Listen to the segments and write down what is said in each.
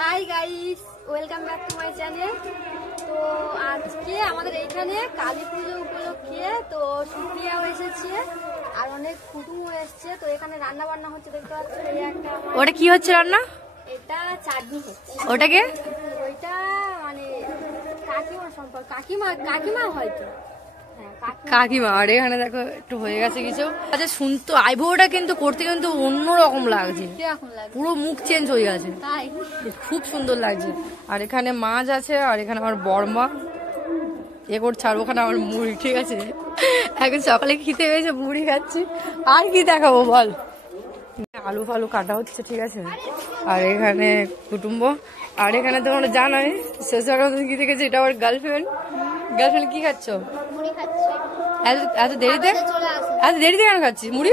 Hi guys, welcome back to my channel. তো আজকে আমাদের এইখানে কালী পুজো উপলক্ষে তো সুপ্রিয়াও এসেছে আর অনেক কুটুমও এসছে। তো এখানে রান্না বান্না হচ্ছে, দেখতে পাচ্ছেন। এই একটা ওটা কি হচ্ছে রান্না? এটা চাটনি হচ্ছে। ওটাকে ওইটা মানে কাকিমা সম্পর্ক, কাকিমা হয়তো কাকিমা। আর এখানে দেখো একটু হয়ে গেছে কিছু। আচ্ছা শুনতো আইব্রোটা কিন্তু করতে কিন্তু অন্যরকম লাগছে, পুরো মুখ চেঞ্জ হয়ে গেছে, খুব সুন্দর লাগছে। আর এখানে মাছ আছে, আর এখানে আমার বড়মা এ করছে, আর ওখানে আমার মুড়ি। ঠিক আছে, এখন সকালে খেতে হয়েছে, মুড়ি খাচ্ছি। আর কি দেখাবো বল, আলু ফালু কাটা হচ্ছে। ঠিক আছে, আর এখানে কুটুম্ব। আর এখানে তোমরা জানোই শেষ কি দেখেছি, এটা আমার গার্লফ্রেন্ড। কি খাচ্ছ এত দেরিতে? এত দেরিতে কেন খাচ্ছিস মুড়ি?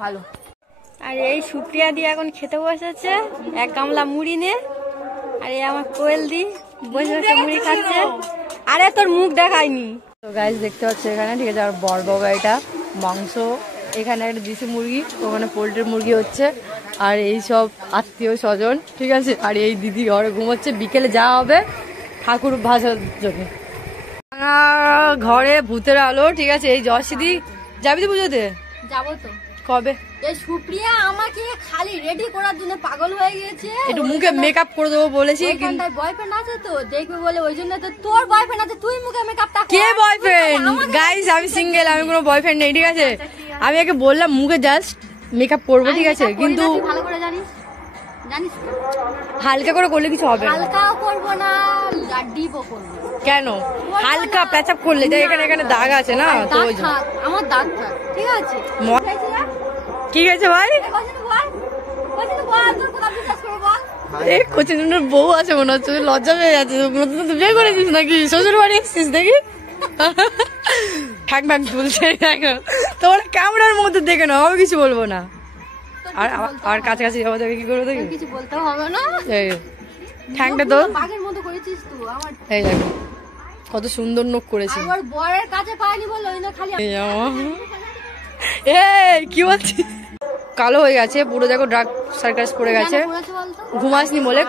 ভালো। আর এই সুপ্রিয়া দি এখন খেতে বসেছে এক গামলা মুড়ি নে। আর এই আমার কোয়েল দি বসে বসে মুড়ি খাচ্ছে। আরে তোর মুখ দেখায়নি। তো গাইস দেখতে পাচ্ছ এখানে, ঠিক আছে, আর বড় বাবা এটা মাংস, এখানে একটা দেশি মুরগি, ওখানে পোল্ট্রির মুরগি হচ্ছে। আর এই সব আত্মীয় স্বজন। ঠিক আছে, আর এই দিদি ঘরে ঘুমোচ্ছে, বিকেলে যাওয়া হবে ঠাকুর ভাসার জন্য। ঘরে ভূতের আলো। ঠিক আছে, এই যশিদি যাবি তো পুজোতে? যাবো তো। কবে? এই সুপ্রিয়া আমাকে খালি রেডি করার জন্য পাগল হয়ে গেছে। একটু মুখে মেকআপ করে দেবো বলেছি, কিন্তু বয়ফ্রেন্ড আছে তো দেখবে বলে, ওই জন্য তো। তোর বয়ফ্রেন্ড আছে, তুই মুখে মেকআপটা কর। কে বয়ফ্রেন্ড? গাইস আমি সিঙ্গেল, আমি কোনো বয়ফ্রেন্ড নেই। ঠিক আছে, আমি একে বললাম মুখে জাস্ট মেকআপ করবো। ঠিক আছে, কিন্তু ভালো করে জানিস হালকা করে করলে কিছু হবে না। হালকাও করবো না, ডিপও করবো। কেন? হালকা প্যাচআপ করলে এখানে এখানে দাগ আছে না, তো ওই জন্য। আমার দাগ থাক, ঠিক আছে। কি গেছে ভাই? কোচিনের বউ আছে মনে হচ্ছে, লজ্জা পেয়ে যাচ্ছে। বিয়ে করেছিস নাকি? শ্বশুর বাড়ি এসছিস দেখি। ঠ্যাং ঠ্যাং তুলছে দেখো, তোমার ক্যামেরার মধ্যে দেখে নাও, আমি কিছু বলবো না। আর কাছাকাছি যাবো দেখে কি করবো দেখি, কিছু বলতে হবে না। ঠ্যাংটা তো বাঘের মতো করেছিস তুই। আমার এই দেখো কত সুন্দর নখ করেছে। আমার বরের কাছে পাইনি বল, ওই না খালি। কি বলছিস? কালো হয়ে গেছে পুরো, দেখো ড্রাগ সার্কাস করে গেছে। ঘুমাসনি বলে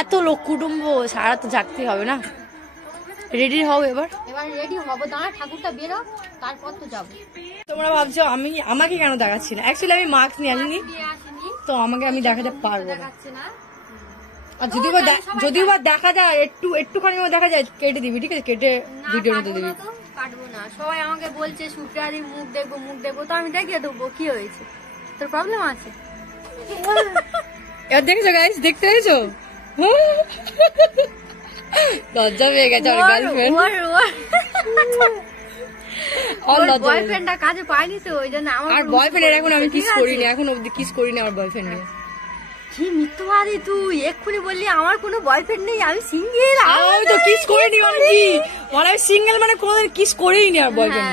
এত লোক কুটুম্ব, সারা তো জাগতে হবে না। রেডি হও এবার রেডি হবো, দাঁড়া ঠাকুরটা বেরো, তারপর তো যাবো। তোমরা ভাবছো আমাকে কেন দেখাচ্ছি না? অ্যাকচুয়ালি আমি মাস্ক নিয়ে আসিনি, তো আমি দেখাতে পারবো না। আর যদিও বা দেখা যায় একটুখানি দেখা যায়, কেটে দিবি। ঠিক আছে, কেটে ভিডিওর মধ্যে দিবি। কাটবো না। সবাই আমাকে বলছে সুপ্রিয়াদির মুখ দেখবো, তো আমি দেখিয়ে দেবো। কি হয়েছে, তোর প্রবলেম আছে? এবার দেখেছো গাইস, দেখতে পেয়েছো? লজ্জা পেয়ে গেছে আমার গার্লফ্রেন্ড। বয়ফ্রেন্ডটা কাজে পাইনি তো, ওই জন্য। আমার বয়ফ্রেন্ডের এখন আমি কিস করিনি, এখন অব্দি কিস করিনি আমার বয়ফ্রেন্ডকে। কি মিথ্যাবাদী তুই! এক্ষুনি বললি আমার কোনো বয়ফ্রেন্ড নেই, আমি সিঙ্গেল। আমি তো কিস করিনি, মানে কি মানে আমি সিঙ্গেল, মানে কোনোদিন কিস করিনি আর বয়ফ্রেন্ড।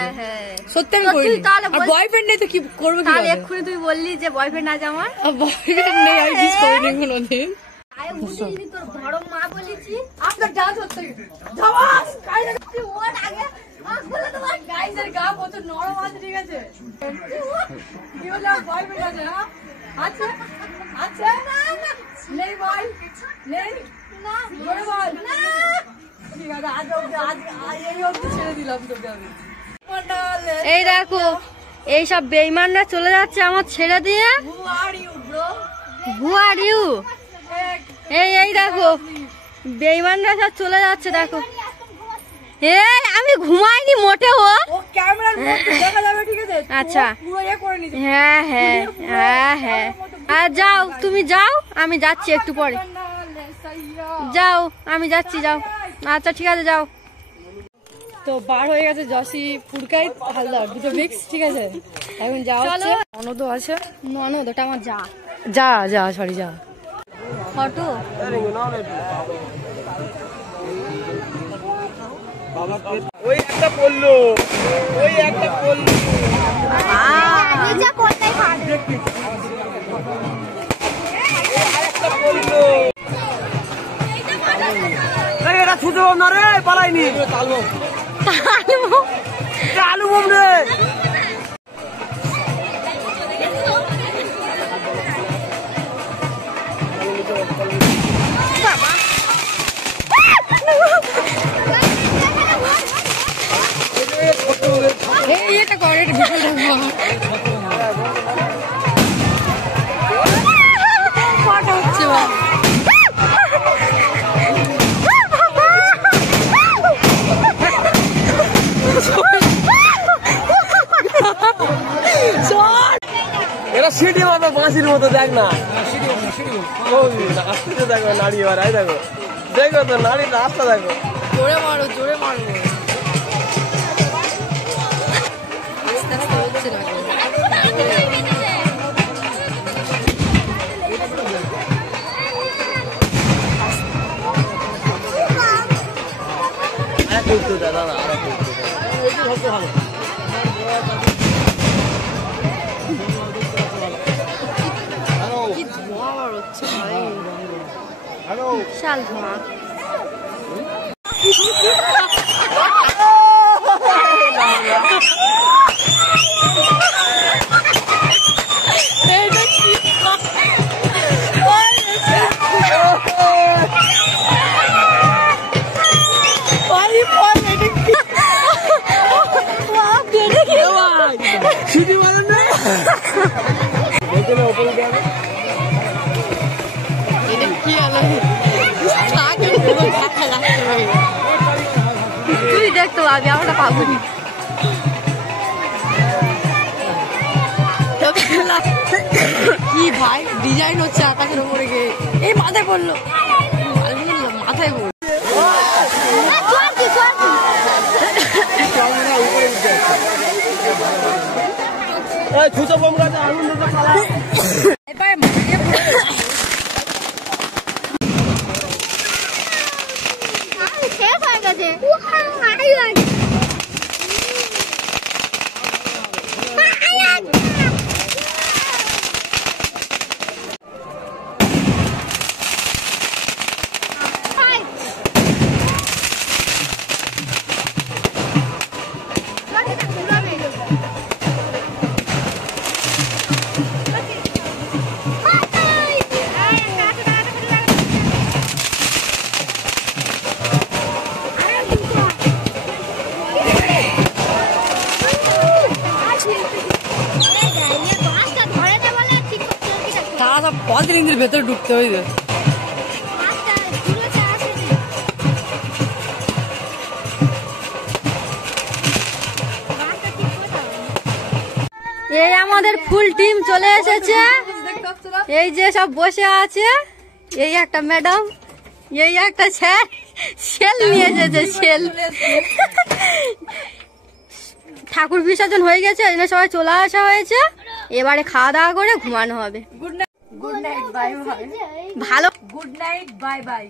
সত্যি আমি করিনি। আর বয়ফ্রেন্ড নেই তো কি করবো? কি তাহলে এক্ষুনি তুই বললি যে বয়ফ্রেন্ড আছে আমার। বয়ফ্রেন্ড নেই, আমি কিস করিনি কোনোদিন। তোর বড় মা বলেছি আপনার যা সত্যি যাবাস কাই তুই ওর আগে বলে তোমার গাইসের গা কত নরম আছে। ঠিক আছে, কি হলো? বয়ফ্রেন্ড আছে? হ্যাঁ আছে, আছে নেই বল, নেই না, বলে বল না। ঠিক আছে, আজ এই অবধি ছেড়ে দিলাম তোকে আমি। এই দেখো, এইসব বেইমানরা চলে যাচ্ছে আমার ছেড়ে দিয়ে। Who are you bro? Who are you? এই দেখো, বেইমানরা সব চলে যাচ্ছে। দেখো, এই আমি ঘুমাইনি মোটেও। ও ক্যামেরার মধ্যে দেখা যাবে। ঠিক আছে, আচ্ছা, পুরো করে নিতে। হ্যাঁ। আর যাও, তুমি যাও, আমি যাচ্ছি একটু পরে। যাও, আমি যাচ্ছি, যাও। আচ্ছা ঠিক আছে, যাও। তো বার হয়ে গেছে যশি ফুরকাই হালদার দুটো মিক্স। ঠিক আছে, এখন যাওয়া হচ্ছে। ননদও আছে। ননদ ওটা আমার যা সরি যা। ফটো ওই একটা পড়লো, নিজে পড়তেই পারবে। এটা ছুটে না রে, পালাইনি। আলু বোম রে। করে ভিডিও দেখবো ফটো হচ্ছে বা এরা সিটি মতো বাঁশির মতো দেখ না আসতে দেখো নাড়ি এবার দেখো দেখো তো নাড়ি রাস্তা দেখো জোরে মারো জোরে মারো আস্তে আস্তে হচ্ছে না করতে দাদা আরো করতে ভালো কি ধোঁয়া বার হচ্ছে ভাই বিশাল ধোঁয়া সিটি মারেন না দেখে না ওপরে গেল এটা কি হলো তুই দেখতো আমি আমরা পাবনি কি ভাই ডিজাইন হচ্ছে আকাশের উপরে গিয়ে এই মাথায় পড়লো মাথায় পড়লো ছুচো বম গাছে আগুন দিতে পালা এবার মারিয়ে পড়লো শেষ হয়ে গেছে পলিথিনের ভেতরে ঢুকতে হইবে এই আমাদের ফুল টিম চলে এসেছে এই যে সব বসে আছে এই একটা ম্যাডাম এই একটা সেল নিয়ে এসেছে সেল ঠাকুর বিসর্জন হয়ে গেছে এই জন্য সবাই চলে আসা হয়েছে এবারে খাওয়া দাওয়া করে ঘুমানো হবে গুড নাইট বাই বাই ভালো গুড নাইট বাই বাই